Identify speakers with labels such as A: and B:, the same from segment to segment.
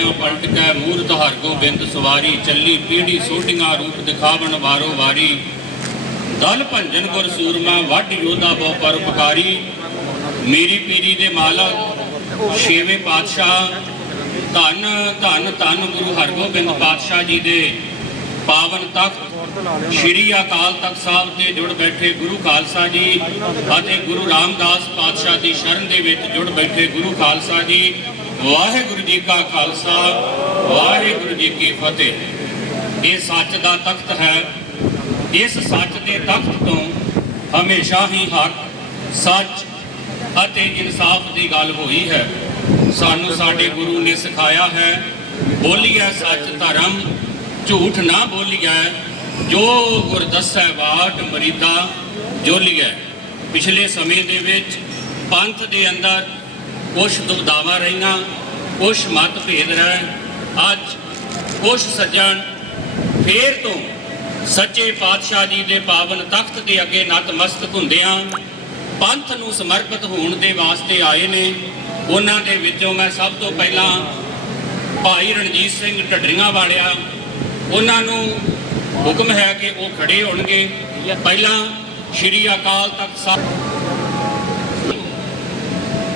A: ਪਾਇਓ ਪਲਟ ਕੇ ਮੂਰਤ ਹਰ ਗੋਬਿੰਦ ਸਵਾਰੀ ਚੱਲੀ ਪੀੜੀ ਸੋਟੀਆਂ ਰੂਪ ਦਿਖਾਵਣ ਵਾਰੋ ਵਾਰੀ। ਦਲ ਭੰਜਨ ਗੁਰ ਸੂਰਮਾ ਵੱਡ ਯੋਧਾ ਬਹੁ ਪਰਉਪਕਾਰੀ ਮੇਰੀ ਪੀਰੀ ਦੇ ਮਾਲਕ, ਛੇਵੇਂ ਪਾਤਸ਼ਾਹ। ਧੰਨ ਧੰਨ ਧੰਨ ਗੁਰੂ ਹਰਗੋਬਿੰਦ ਪਾਤਸ਼ਾਹ ਜੀ ਦੇ ਪਾਵਨ ਤਖਤ। ਸ਼੍ਰੀ ਅਕਾਲ ਤਖਤ ਸਾਹਿਬ ਤੇ ਜੁੜ ਬੈਠੇ ਗੁਰੂ ਖਾਲਸਾ ਜੀ ਅਤੇ ਗੁਰੂ ਰਾਮਦਾਸ ਪਾਤਸ਼ਾਹ ਦੀ ਸ਼ਰਨ ਦੇ ਵਿੱਚ ਜੁੜ ਬੈਠੇ ਗੁਰੂ ਖਾਲਸਾ ਜੀ। ਵਾਹਿਗੁਰੂ ਜੀ ਕਾ ਖਾਲਸਾ, ਵਾਹਿਗੁਰੂ ਜੀ ਕੀ ਫਤਿਹ। ਇਹ ਸੱਚ ਦਾ ਤਖਤ ਹੈ। ਇਸ ਸੱਚ ਦੇ ਤਖਤ ਤੋਂ ਹਮੇਸ਼ਾ ਹੀ ਹੱਕ, ਸੱਚ ਅਤੇ ਇਨਸਾਫ ਦੀ ਗੱਲ ਹੋਈ ਹੈ। ਸਾਨੂੰ ਸਾਡੇ ਗੁਰੂ ਨੇ ਸਿਖਾਇਆ ਹੈ, ਬੋਲੀਐ ਸੱਚ ਧਰਮ, ਝੂਠ ਨਾ ਬੋਲੀਐ, ਜੋ ਗੁਰ ਦੱਸੈ ਬਾਟ ਮਰੀਦਾ ਜੋਲੀਐ। ਪਿਛਲੇ ਸਮੇਂ ਦੇ ਵਿੱਚ ਪੰਥ ਦੇ ਅੰਦਰ ਕੁਛ ਦੁਬਦਾਵਾ ਰਹੀਆਂ, ਕੁਛ ਮਤਭੇਦ ਰਹੇ ਅੱਜ ਕੁਛ ਸੱਜਣ ਫੇਰ ਤੋਂ ਸੱਚੇ ਪਾਤਸ਼ਾਹ ਜੀ ਦੇ ਪਾਵਨ ਤਖਤ ਦੇ ਅੱਗੇ ਨਤਮਸਤਕ ਹੁੰਦਿਆਂ ਪੰਥ ਨੂੰ ਸਮਰਪਿਤ ਹੋਣ ਦੇ ਵਾਸਤੇ ਆਏ ਨੇ। ਉਹਨਾਂ ਦੇ ਵਿੱਚੋਂ ਮੈਂ ਸਭ ਤੋਂ ਪਹਿਲਾਂ ਭਾਈ ਰਣਜੀਤ ਸਿੰਘ ਢੱਡਰੀਆਂ ਵਾਲਿਆ। ਉਹਨਾਂ ਨੂੰ ਹੁਕਮ ਹੈ ਕਿ ਉਹ ਖੜੇ ਹੋਣਗੇ। ਪਹਿਲਾਂ ਸ਼੍ਰੀ ਅਕਾਲ ਤਖਤ ਸਾਹਿਬ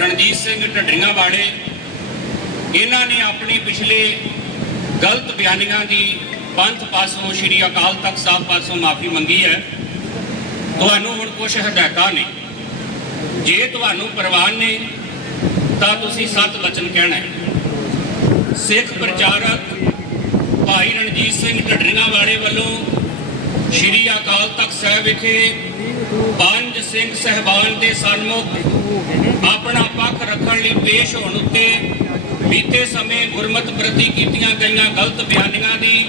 A: ਰਣਜੀਤ ਸਿੰਘ ਢੱਡਰੀਆਂ ਵਾਲੇ, ਇਹਨਾਂ ਨੇ ਆਪਣੇ ਪਿਛਲੇ ਗਲਤ ਬਿਆਨੀਆਂ ਦੀ ਪੰਥ ਪਾਸੋਂ, ਸ਼੍ਰੀ ਅਕਾਲ ਤਖਤ ਸਾਹਿਬ ਪਾਸੋਂ ਮਾਫੀ ਮੰਗੀ ਹੈ। ਤੁਹਾਨੂੰ ਹੁਣ ਕੁਝ ਹਦਾਇਤਾਂ ਨੇ। ਜੇ ਤੁਹਾਨੂੰ ਪ੍ਰਵਾਨ ਨੇ, ਤਾਂ ਤੁਸੀਂ ਸੱਤ ਵਚਨ ਕਹਿਣਾ ਹੈ। ਸਿੱਖ ਪ੍ਰਚਾਰਕ ਭਾਈ ਰਣਜੀਤ ਸਿੰਘ ਢੱਡਰੀਆਂ ਵਾਲੇ ਵੱਲੋਂ ਸ਼੍ਰੀ ਅਕਾਲ ਤਖਤ ਸਾਹਿਬ ਵਿਖੇ ਪੰਜ ਸਿੰਘ ਸਹਿਬਾਨ ਦੇ ਸਨਮੁਖ ਆਪਣਾ ਪੱਖ ਰੱਖਣ ਲਈ ਪੇਸ਼ ਹੋਣ ਉੱਤੇ ਬੀਤੇ ਸਮੇਂ ਗੁਰਮਤ ਪ੍ਰਤੀ ਕੀਤੀਆਂ ਗਈਆਂ ਗਲਤ ਬਿਆਨੀਆਂ ਦੀ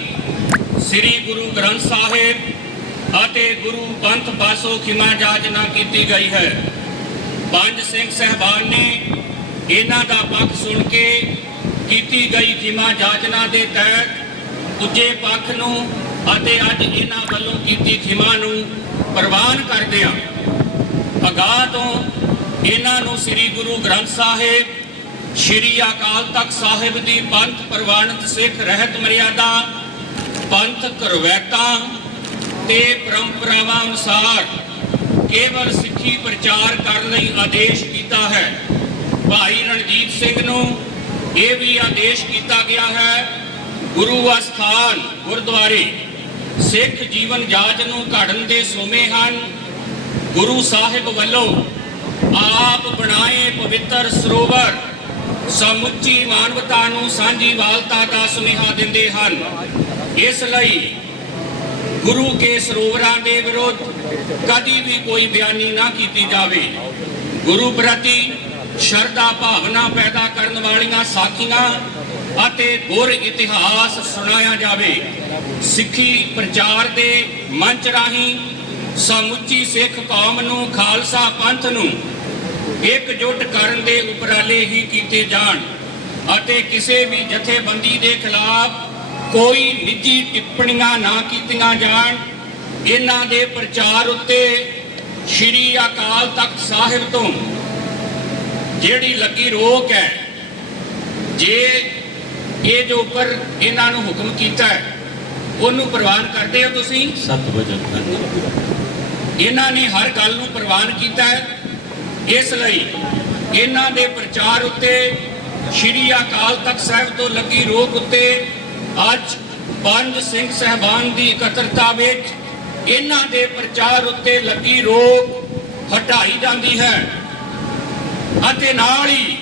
A: ਸ੍ਰੀ ਗੁਰੂ ਗ੍ਰੰਥ ਸਾਹਿਬ ਅਤੇ ਗੁਰੂ ਪੰਥ ਪਾਸੋਂ ਖਿਮਾ ਜਾਚਨਾ ਕੀਤੀ ਗਈ ਹੈ। ਪੰਜ ਸਿੰਘ ਸਹਿਬਾਨ ਨੇ ਇਹਨਾਂ ਦਾ ਪੱਖ ਸੁਣ ਕੇ ਕੀਤੀ ਗਈ ਖਿਮਾ ਜਾਚਨਾ ਦੇ ਤਹਿਤ ਉੱਚੇ ਪੱਖ ਨੂੰ ਅਤੇ ਅੱਜ ਇਹਨਾਂ ਵੱਲੋਂ ਕੀਤੀ ਖਿਮਾ ਨੂੰ ਪ੍ਰਵਾਨ ਕਰਦਿਆਂ ਅਗਾਹ ਤੋਂ ਇਹਨਾਂ ਨੂੰ ਸ੍ਰੀ ਗੁਰੂ ਗ੍ਰੰਥ ਸਾਹਿਬ, ਸ੍ਰੀ ਅਕਾਲ ਤਖਤ ਸਾਹਿਬ ਦੀ ਪੰਥ ਪ੍ਰਵਾਨਿਤ ਸਿੱਖ ਰਹਿਤ ਮਰਿਆਦਾ, ਪੰਥ ਰਵਾਇਤਾਂ ਤੇ ਪਰੰਪਰਾਵਾਂ ਅਨੁਸਾਰ ਕੇਵਲ ਸਿੱਖੀ ਪ੍ਰਚਾਰ ਕਰਨ ਲਈ ਆਦੇਸ਼ ਕੀਤਾ ਹੈ। ਭਾਈ ਰਣਜੀਤ ਸਿੰਘ ਨੂੰ ਇਹ ਵੀ ਆਦੇਸ਼ ਕੀਤਾ ਗਿਆ ਹੈ ਗੁਰੂ ਅਸਥਾਨ ਗੁਰਦੁਆਰੇ। ਸਿੱਖ ਜੀਵਨ ਜਾਚ ਨੂੰ ਘੜਨ ਦੇ ਸੋਮੇ ਹਨ। ਗੁਰੂ ਸਾਹਿਬ ਵੱਲੋਂ ਆਪ ਬਣਾਏ ਪਵਿੱਤਰ ਸਰੋਵਰ, ਸਮੁੱਚੀ ਮਾਨਵਤਾ ਨੂੰ ਸਾਂਝੀ ਵਾਲਤਾ ਦਾ ਸੁਨੇਹਾ ਦਿੰਦੇ ਹਨ। ਇਸ ਲਈ ਗੁਰੂ ਕੇ ਸਰੋਵਰਾਂ ਦੇ ਵਿਰੁੱਧ ਕਦੀ ਵੀ ਕੋਈ ਬਿਆਨੀ ਨਾ ਕੀਤੀ ਜਾਵੇ। ਗੁਰੂ ਪ੍ਰਤੀ ਸ਼ਰਧਾ ਭਾਵਨਾ ਪੈਦਾ ਕਰਨ ਵਾਲੀਆਂ ਸਾਖੀਆਂ ਅਤੇ ਗੁਰ ਇਤਿਹਾਸ ਸੁਣਾਇਆ ਜਾਵੇ, ਸਿੱਖੀ ਪ੍ਰਚਾਰ ਦੇ ਮੰਚ ਰਾਹੀਂ ਸਮੁੱਚੀ ਸਿੱਖ ਕੌਮ ਨੂੰ, ਖਾਲਸਾ ਪੰਥ ਨੂੰ ਇਕਜੁੱਟ ਕਰਨ ਦੇ ਉਪਰਾਲੇ ਹੀ ਕੀਤੇ ਜਾਣ ਅਤੇ ਕਿਸੇ ਵੀ ਜਥੇਬੰਦੀ ਦੇ ਖਿਲਾਫ ਕੋਈ ਨਿੱਜੀ ਟਿੱਪਣੀਆਂ ਨਾ ਕੀਤੀਆਂ ਜਾਣ। ਇਹਨਾਂ ਦੇ ਪ੍ਰਚਾਰ ਉੱਤੇ ਸ਼੍ਰੀ ਅਕਾਲ ਤਖਤ ਸਾਹਿਬ ਤੋਂ ਜਿਹੜੀ ਲੱਗੀ ਰੋਕ ਹੈ, ਜੇ ਇਹ ਜੋ ਉੱਪਰ ਇਹਨਾਂ ਨੂੰ ਹੁਕਮ ਕੀਤਾ ਹੈ ਉਹਨੂੰ ਪ੍ਰਵਾਨ ਕਰਦੇ ਹੋ ਤੁਸੀਂ
B: ਸਤ ਵਜਨ
A: ਇਹਨਾਂ ਨੇ ਹਰ ਗੱਲ ਨੂੰ ਪ੍ਰਵਾਨ ਕੀਤਾ ਹੈ ਇਸ ਲਈ ਇਹਨਾਂ ਦੇ ਪ੍ਰਚਾਰ ਉੱਤੇ ਸ਼੍ਰੀ ਅਕਾਲ ਤਖਤ ਸਾਹਿਬ ਤੋਂ ਲੱਗੀ ਰੋਕ ਉੱਤੇ ਅੱਜ ਪੰਜ ਸਿੰਘ ਸਹਿਬਾਨ ਦੀ ਇਕੱਤਰਤਾ ਵਿੱਚ ਇਹਨਾਂ ਦੇ ਪ੍ਰਚਾਰ ਉੱਤੇ ਲੱਗੀ ਰੋਕ ਹਟਾਈ ਜਾਂਦੀ ਹੈ ਅਤੇ ਨਾਲ ਹੀ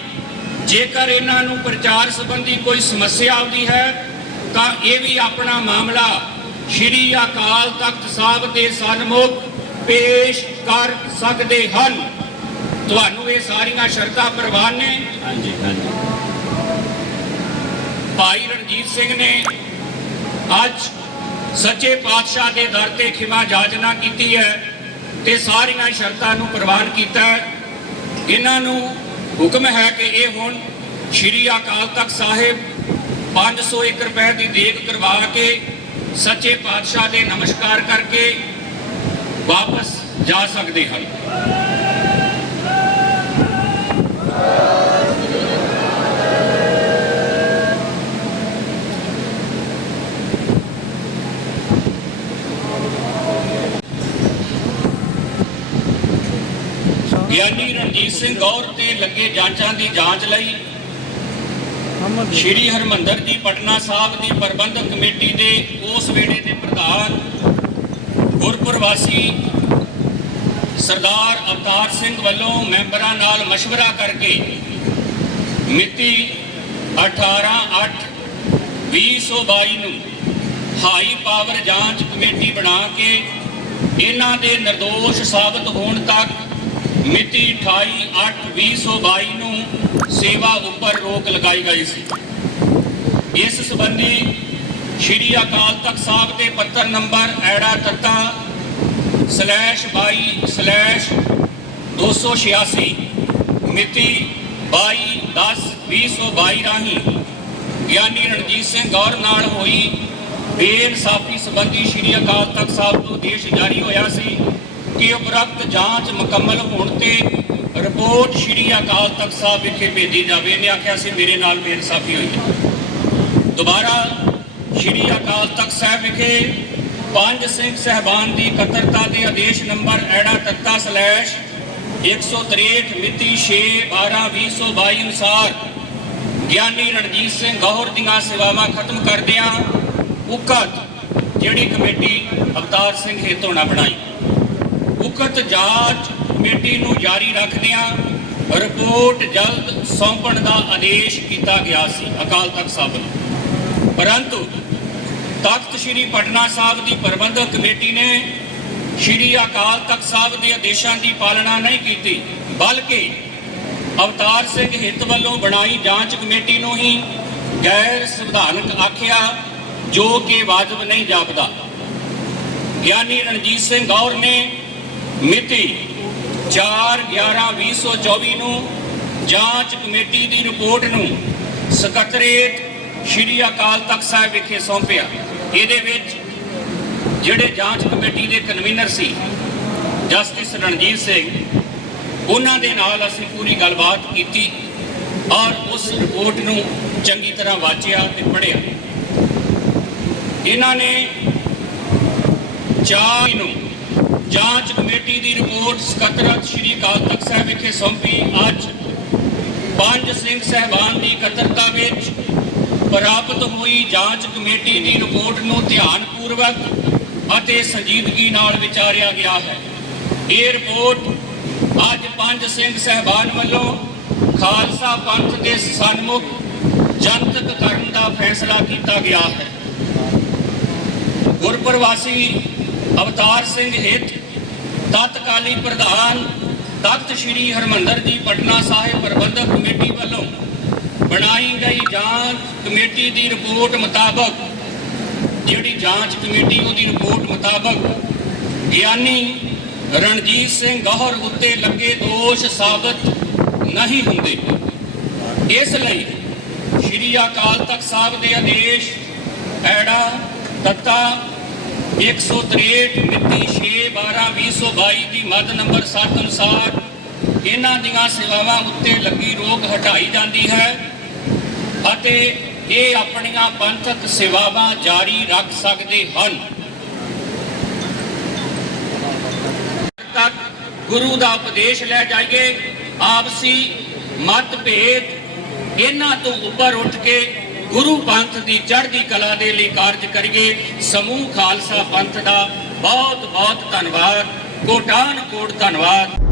A: ਜੇਕਰ ਇਹਨਾਂ ਨੂੰ ਪ੍ਰਚਾਰ ਸੰਬੰਧੀ ਕੋਈ ਸਮੱਸਿਆ ਆਉਂਦੀ ਹੈ ਤਾਂ ਇਹ ਵੀ ਆਪਣਾ ਮਾਮਲਾ ਸ਼੍ਰੀ ਅਕਾਲ ਤਖਤ ਸਾਹਿਬ ਦੇ ਸਨਮੁਖ ਪੇਸ਼ ਕਰ ਸਕਦੇ ਹਨ। ਤੁਹਾਨੂੰ ਇਹ ਸਾਰੀਆਂ ਸ਼ਰਤਾਂ ਪ੍ਰਵਾਨ ਨੇ।
B: ਹਾਂਜੀ ਹਾਂਜੀ।
A: ਭਾਈ ਰਣਜੀਤ ਸਿੰਘ ਨੇ ਅੱਜ ਸੱਚੇ ਪਾਤਸ਼ਾਹ ਦੇ ਦਰ ਤੇ ਖਿਮਾ ਜਾਚਨਾ ਕੀਤੀ ਹੈ ਤੇ ਸਾਰੀਆਂ ਸ਼ਰਤਾਂ ਨੂੰ ਪ੍ਰਵਾਨ ਕੀਤਾ ਹੈ। ਇਹਨਾਂ ਨੂੰ ਹੁਕਮ ਹੈ ਕਿ ਇਹ ਹੁਣ ਸ਼੍ਰੀ ਅਕਾਲ ਤਖਤ ਸਾਹਿਬ 501 ਰੁਪਏ ਦੀ ਦੇਗ ਕਰਵਾ ਕੇ ਸੱਚੇ ਪਾਤਸ਼ਾਹ ਦੇ ਨਮਸਕਾਰ ਕਰਕੇ ਵਾਪਸ ਜਾ ਸਕਦੇ ਹਨ। ਗਿਆਨੀ ਸਿੰਘ ਗੌਰ ਤੇ ਲੱਗੇ ਜਾਂਚਾਂ ਦੀ ਜਾਂਚ ਲਈ ਸ਼੍ਰੀ ਹਰਮੰਦਰ ਜੀ ਪਟਨਾ ਸਾਹਿਬ ਦੀ ਪ੍ਰਬੰਧਕ ਕਮੇਟੀ ਦੇ ਉਸ ਵੇਲੇ ਦੇ ਪ੍ਰਧਾਨ ਗੁਰਪੁਰਵਾਸੀ ਸਰਦਾਰ ਅਵਤਾਰ ਸਿੰਘ ਵੱਲੋਂ ਮੈਂਬਰਾਂ ਨਾਲ مشورہ ਕਰਕੇ ਮਿਤੀ 18/8/2022 ਨੂੰ ਹਾਈ ਪਾਵਰ ਜਾਂਚ ਕਮੇਟੀ ਬਣਾ ਕੇ ਇਹਨਾਂ ਦੇ ਨਿਰਦੋਸ਼ ਸਾਬਤ ਹੋਣ ਤੱਕ ਮਿਤੀ 28/8/2022 ਨੂੰ ਸੇਵਾ ਉੱਪਰ ਰੋਕ ਲਗਾਈ ਗਈ ਸੀ। ਇਸ ਸੰਬੰਧੀ ਸ਼੍ਰੀ ਅਕਾਲ ਤਖਤ ਸਾਹਿਬ ਦੇ ਪੱਤਰ ਨੰਬਰ ਐੜਾ ਤੱਤਾ ਸਲੈਸ਼ 22 ਸਲੈਸ਼ 286 ਮਿਤੀ 22/10/2022 ਰਾਹੀਂ ਗਿਆਨੀ ਰਣਜੀਤ ਸਿੰਘ ਗੌਰ ਨਾਲ ਹੋਈ ਬੇਇਨਸਾਫੀ ਸੰਬੰਧੀ ਸ਼੍ਰੀ ਅਕਾਲ ਤਖਤ ਸਾਹਿਬ ਤੋਂ ਆਦੇਸ਼ ਜਾਰੀ ਹੋਇਆ ਸੀ। ਕਿ ਉਪਰੋਕਤ ਜਾਂਚ ਮੁਕੰਮਲ ਹੋਣ ਤੇ ਰਿਪੋਰਟ ਸ਼੍ਰੀ ਅਕਾਲ ਤਖਤ ਸਾਹਿਬ ਵਿਖੇ ਭੇਜੀ ਜਾਵੇ ਇਹਨੇ ਆਖਿਆ ਸੀ, ਮੇਰੇ ਨਾਲ ਬੇਇਨਸਾਫੀ ਹੋਈ। ਦੁਬਾਰਾ ਸ਼੍ਰੀ ਅਕਾਲ ਤਖਤ ਸਾਹਿਬ ਵਿਖੇ ਪੰਜ ਸਿੰਘ ਸਹਿਬਾਨ ਦੀ ਇਕੱਤਰਤਾ ਦੇ ਆਦੇਸ਼ ਨੰਬਰ ਐੜਾ ਤੱਤਾ ਸਲੈਸ਼ 163 ਮਿਤੀ 6 12 2022 ਅਨੁਸਾਰ ਗਿਆਨੀ ਰਣਜੀਤ ਸਿੰਘ ਗੌਹਰ ਦੀਆਂ ਸੇਵਾਵਾਂ ਖਤਮ ਕਰਦਿਆਂ ਉਕਤ ਜਿਹੜੀ ਕਮੇਟੀ ਅਵਤਾਰ ਸਿੰਘ ਹੇਤੋਣਾ ਬਣਾਈ। ਉਕਤ ਜਾਂਚ ਕਮੇਟੀ ਨੂੰ ਜਾਰੀ ਰੱਖਦਿਆਂ ਰਿਪੋਰਟ ਜਲਦ ਸੌਂਪਣ ਦਾ ਆਦੇਸ਼ ਕੀਤਾ ਗਿਆ ਸੀ, ਅਕਾਲ ਤਖਤ ਸਾਹਿਬ ਨੂੰ ਪਰੰਤੂ ਤਖਤ ਸ੍ਰੀ ਪਟਨਾ ਸਾਹਿਬ ਦੀ ਪ੍ਰਬੰਧਕ ਕਮੇਟੀ ਨੇ ਸ੍ਰੀ ਅਕਾਲ ਤਖਤ ਸਾਹਿਬ ਦੇ ਆਦੇਸ਼ਾਂ ਦੀ ਪਾਲਣਾ ਨਹੀਂ ਕੀਤੀ, ਬਲਕਿ ਅਵਤਾਰ ਸਿੰਘ ਹਿੱਤ ਵੱਲੋਂ ਬਣਾਈ ਜਾਂਚ ਕਮੇਟੀ ਨੂੰ ਹੀ ਗੈਰ ਸੰਵਿਧਾਨਕ ਆਖਿਆ, ਜੋ ਕਿ ਵਾਜਬ ਨਹੀਂ ਜਾਪਦਾ। ਗਿਆਨੀ ਰਣਜੀਤ ਸਿੰਘ ਗੌਰ ਨੇ ਮਿਤੀ 4/11/2024 ਨੂੰ ਜਾਂਚ ਕਮੇਟੀ ਦੀ ਰਿਪੋਰਟ ਨੂੰ ਸਕੱਤਰੇਤ ਸ਼੍ਰੀ ਅਕਾਲ ਤਖਤ ਸਾਹਿਬ ਵਿਖੇ ਸੌਂਪਿਆ। ਇਹਦੇ ਵਿੱਚ ਜਿਹੜੇ ਜਾਂਚ ਕਮੇਟੀ ਦੇ ਕਨਵੀਨਰ ਸੀ ਜਸਟਿਸ ਰਣਜੀਤ ਸਿੰਘ, ਉਹਨਾਂ ਦੇ ਨਾਲ ਅਸੀਂ ਪੂਰੀ ਗੱਲਬਾਤ ਕੀਤੀ ਔਰ ਉਸ ਰਿਪੋਰਟ ਨੂੰ ਚੰਗੀ ਤਰ੍ਹਾਂ ਵਾਚਿਆ ਤੇ ਪੜ੍ਹਿਆ। ਇਹਨਾਂ ਨੇ ਚਾਰ ਨੂੰ ਜਾਂਚ ਕਮੇਟੀ ਦੀ ਰਿਪੋਰਟ ਸਕੱਤਰਤ ਸ਼੍ਰੀ ਅਕਾਲ ਤਖਤ ਸਾਹਿਬ ਵਿਖੇ ਸੌਂਪੀ। ਅੱਜ ਪੰਜ ਸਿੰਘ ਸਹਿਬਾਨ ਦੀ ਇਕੱਤਰਤਾ ਵਿੱਚ ਪ੍ਰਾਪਤ ਹੋਈ ਜਾਂਚ ਕਮੇਟੀ ਦੀ ਰਿਪੋਰਟ ਨੂੰ ਧਿਆਨਪੂਰਵਕ ਅਤੇ ਸੰਜੀਦਗੀ ਨਾਲ ਵਿਚਾਰਿਆ ਗਿਆ ਹੈ। ਇਹ ਰਿਪੋਰਟ ਅੱਜ ਪੰਜ ਸਿੰਘ ਸਹਿਬਾਨ ਵੱਲੋਂ ਖਾਲਸਾ ਪੰਥ ਦੇ ਸਨਮੁਖ ਜਨਤਕ ਕਰਨ ਦਾ ਫੈਸਲਾ ਕੀਤਾ ਗਿਆ ਹੈ। ਗੁਰਪ੍ਰਵਾਸੀ ਅਵਤਾਰ ਸਿੰਘ ਹਿੱਤ ਤਤਕਾਲੀ ਪ੍ਰਧਾਨ ਤਖਤ ਸ੍ਰੀ ਹਰਮੰਦਰ ਜੀ ਪਟਨਾ ਸਾਹਿਬ ਪ੍ਰਬੰਧਕ ਕਮੇਟੀ ਵੱਲੋਂ ਬਣਾਈ ਗਈ ਜਾਂਚ ਕਮੇਟੀ ਦੀ ਰਿਪੋਰਟ ਮੁਤਾਬਕ, ਜਿਹੜੀ ਜਾਂਚ ਕਮੇਟੀ ਉਹਦੀ ਰਿਪੋਰਟ ਮੁਤਾਬਕ ਗਿਆਨੀ ਰਣਜੀਤ ਸਿੰਘ ਗੌਹਰ ਉੱਤੇ ਲੱਗੇ ਦੋਸ਼ ਸਾਬਤ ਨਹੀਂ ਹੁੰਦੇ। ਇਸ ਲਈ ਸ਼੍ਰੀ ਅਕਾਲ ਤਖਤ ਸਾਹਿਬ ਦੇ ਆਦੇਸ਼, ਐੜਾ, ਤੱਤਾ 163 ਮਿਤੀ 6 12 2022 ਦੀ ਮੱਦ ਨੰਬਰ 7 ਅਨੁਸਾਰ ਇਹਨਾਂ ਦੀਆਂ ਸੇਵਾਵਾਂ ਉੱਤੇ ਲੱਗੀ ਰੋਕ ਹਟਾਈ ਜਾਂਦੀ ਹੈ ਅਤੇ ਇਹ ਆਪਣੀਆਂ ਪੰਥਕ ਸੇਵਾਵਾਂ ਜਾਰੀ ਰੱਖ ਸਕਦੇ ਹਨ। ਤੱਕ ਗੁਰੂ ਦਾ ਉਪਦੇਸ਼ ਲੈ ਜਾਈਏ। ਆਪਸੀ ਮਤਭੇਦ ਇਹਨਾਂ ਤੋਂ ਉੱਪਰ ਉੱਠ ਕੇ ਗੁਰੂ ਪੰਥ ਦੀ ਚੜ੍ਹਦੀ ਕਲਾ ਦੇ ਲਈ ਕਾਰਜ ਕਰੀਏ। ਸਮੂਹ ਖਾਲਸਾ ਪੰਥ ਦਾ ਬਹੁਤ ਬਹੁਤ ਧੰਨਵਾਦ। ਕੋਟਾਨ ਕੋਟ ਧੰਨਵਾਦ।